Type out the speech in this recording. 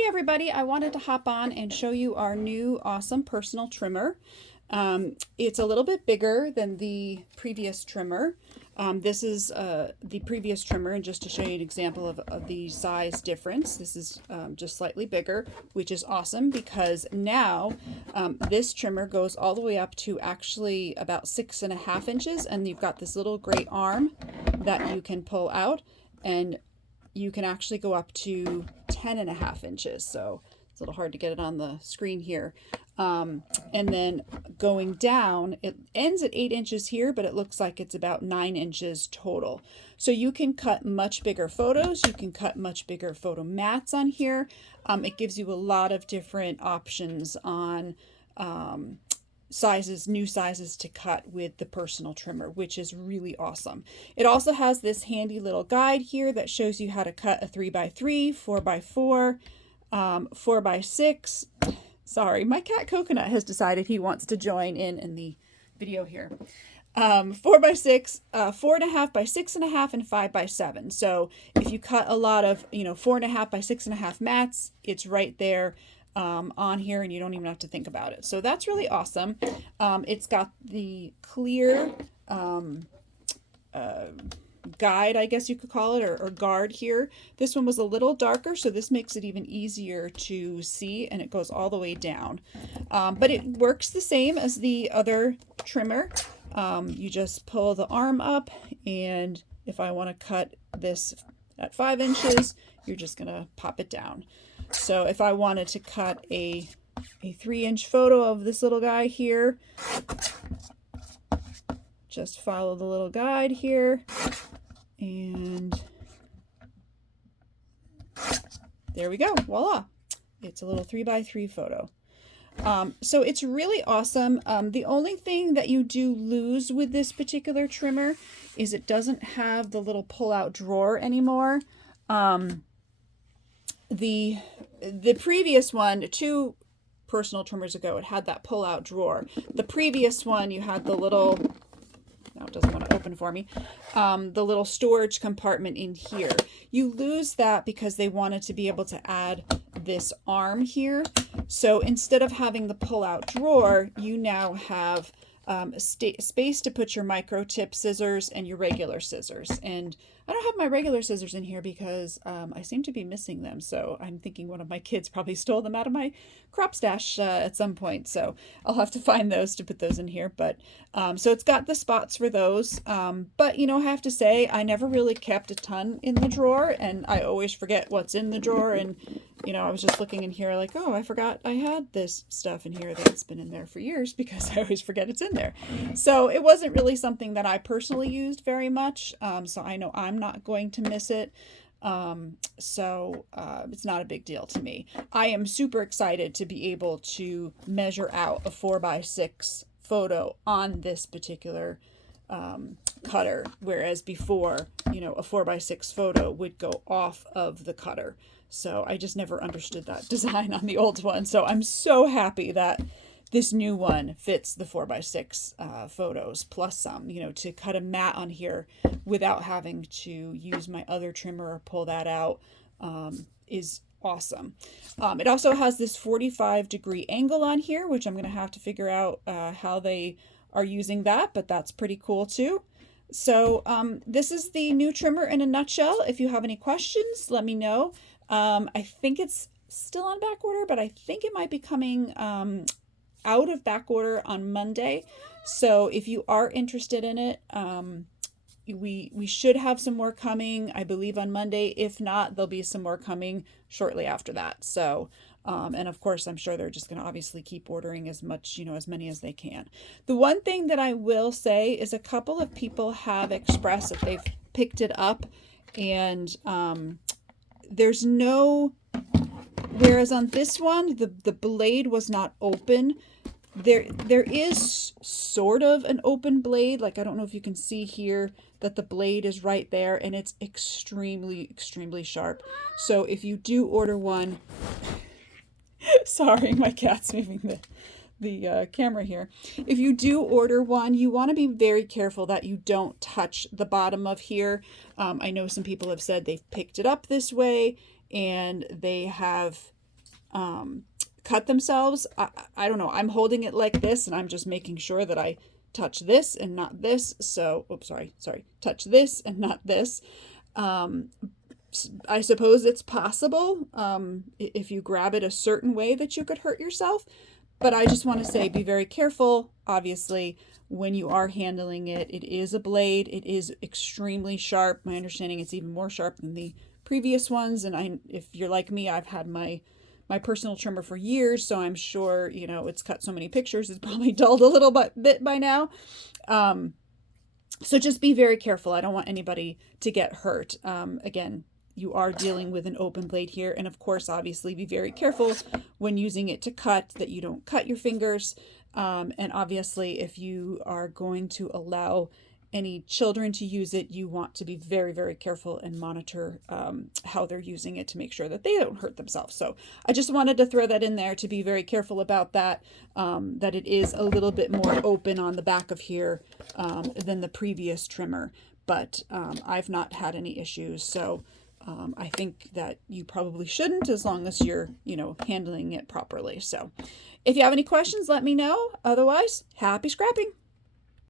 Hey everybody, I wanted to hop on and show you our new awesome personal trimmer. It's a little bit bigger than the previous trimmer. This is the previous trimmer, and just to show you an example of the size difference, this is just slightly bigger, which is awesome because now this trimmer goes all the way up to actually about 6.5 inches, and you've got this little great arm that you can pull out, and you can actually go up to 10.5 inches. So it's a little hard to get it on the screen here. And then going down, it ends at 8 inches here, but it looks like it's about 9 inches total. So you can cut much bigger photos. You can cut much bigger photo mats on here. It gives you a lot of different options on new sizes to cut with the personal trimmer, which is really awesome. It also has this handy little guide here that shows you how to cut a 3x3, 4x4, 4x6. Sorry, my cat Coconut has decided he wants to join in the video here. 4x6, 4.5 by 6.5, and 5x7. So if you cut a lot of 4.5 by 6.5 mats, it's right there on here, and you don't even have to think about it. So that's really awesome. It's got the clear guide, I guess you could call it, or guard here. This one was a little darker, so this makes it even easier to see, and it goes all the way down. But it works the same as the other trimmer. You just pull the arm up, and if I want to cut this at 5 inches, you're just gonna pop it down. So if I wanted to cut a 3-inch photo of this little guy here, just follow the little guide here, and there we go, voila. It's a little 3x3 photo. So it's really awesome. The only thing that you do lose with this particular trimmer is it doesn't have the little pull-out drawer anymore. The previous one, 2 personal trimmers ago, it had that pull-out drawer. The previous one, you had the little, now it doesn't want to open for me, the little storage compartment in here. You lose that because they wanted to be able to add this arm here. So instead of having the pull-out drawer, you now have space to put your micro tip scissors and your regular scissors. And I don't have my regular scissors in here because I seem to be missing them. So I'm thinking one of my kids probably stole them out of my crop stash at some point. So I'll have to find those to put those in here. But so it's got the spots for those. But I have to say, I never really kept a ton in the drawer, and I always forget what's in the drawer. And I was just looking in here like, oh, I forgot I had this stuff in here that's been in there for years because I always forget it's in there. So it wasn't really something that I personally used very much. So I know I'm not going to miss it. So it's not a big deal to me. I am super excited to be able to measure out a 4x6 photo on this particular cutter, whereas before, a 4x6 photo would go off of the cutter. So I just never understood that design on the old one. So I'm so happy that this new one fits the 4x6 photos plus some, to cut a mat on here without having to use my other trimmer or pull that out is awesome. It also has this 45-degree angle on here, which I'm going to have to figure out how they are using that, but that's pretty cool too. So this is the new trimmer in a nutshell. If you have any questions, let me know. I think it's still on back order, but I think it might be coming out of back order on Monday. So if you are interested in it, we should have some more coming, I believe, on Monday. If not, there'll be some more coming shortly after that. So and of course, I'm sure they're just going to obviously keep ordering as much, as many as they can. The one thing that I will say is a couple of people have expressed that they've picked it up, and there's no, whereas on this one, the blade was not open. There is sort of an open blade. Like, I don't know if you can see here that the blade is right there, and it's extremely, extremely sharp. So if you do order one, sorry, my cat's moving the camera here. If you do order one, you want to be very careful that you don't touch the bottom of here. I know some people have said they've picked it up this way and they have cut themselves. I don't know. I'm holding it like this, and I'm just making sure that I touch this and not this. So, oops, sorry, touch this and not this. I suppose it's possible, if you grab it a certain way, that you could hurt yourself. But I just want to say, be very careful. Obviously, when you are handling it, it is a blade. It is extremely sharp. My understanding, it's even more sharp than the previous ones. And if you're like me, I've had my personal trimmer for years, so I'm sure, it's cut so many pictures, it's probably dulled a little bit by now. So just be very careful. I don't want anybody to get hurt. Again, you are dealing with an open blade here. And of course, obviously, be very careful when using it to cut, that you don't cut your fingers. And obviously, if you are going to allow any children to use it, you want to be very, very careful and monitor how they're using it to make sure that they don't hurt themselves. So I just wanted to throw that in there, to be very careful about that, that it is a little bit more open on the back of here than the previous trimmer. But I've not had any issues. So I think that you probably shouldn't, as long as you're, handling it properly. So if you have any questions, let me know. Otherwise, happy scrapping.